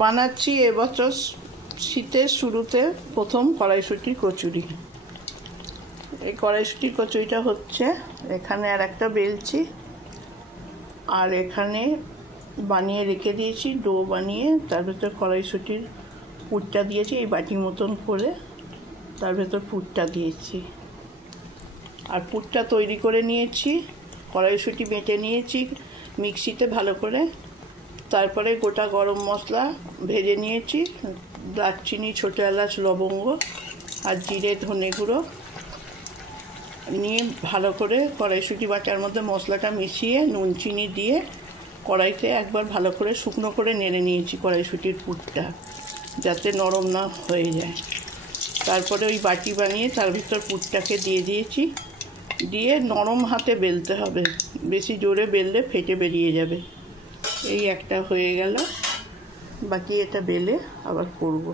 বানাচ্ছি এবছর শীতের শুরুতে প্রথম কড়াইশুঁটির কচুরি। এই কড়াইশুঁটির কচুরিটা হচ্ছে, এখানে আর একটা বেলছি, আর এখানে বানিয়ে রেখে দিয়েছি ডো বানিয়ে, তার ভেতর কড়াইশুঁটির পুরটা দিয়েছি এই বাটি মতন করে, তার ভেতর পুরটা দিয়েছি। আর পুরটা তৈরি করে নিয়েছি, কড়াইশুঁটি বেটে নিয়েছি মিক্সিতে ভালো করে, তারপরে গোটা গরম মশলা ভেজে নিয়েছি, দারচিনি, ছোটো এলাচ, লবঙ্গ আর জিরে, ধনে গুঁড়ো নিয়ে ভালো করে কড়াইশুঁটি বাটার মধ্যে মশলাটা মিশিয়ে নুন চিনি দিয়ে কড়াইতে একবার ভালো করে শুকনো করে নেড়ে নিয়েছি কড়াইশুঁটির পুরটা, যাতে নরম না হয়ে যায়। তারপরে ওই বাটি বানিয়ে তার ভিতর পুরটাকে দিয়ে দিয়েছি, দিয়ে নরম হাতে বেলতে হবে, বেশি জোরে বেললে ফেটে বেরিয়ে যাবে। এই একটা হয়ে গেল, বাকি এটা বেলে আবার করব।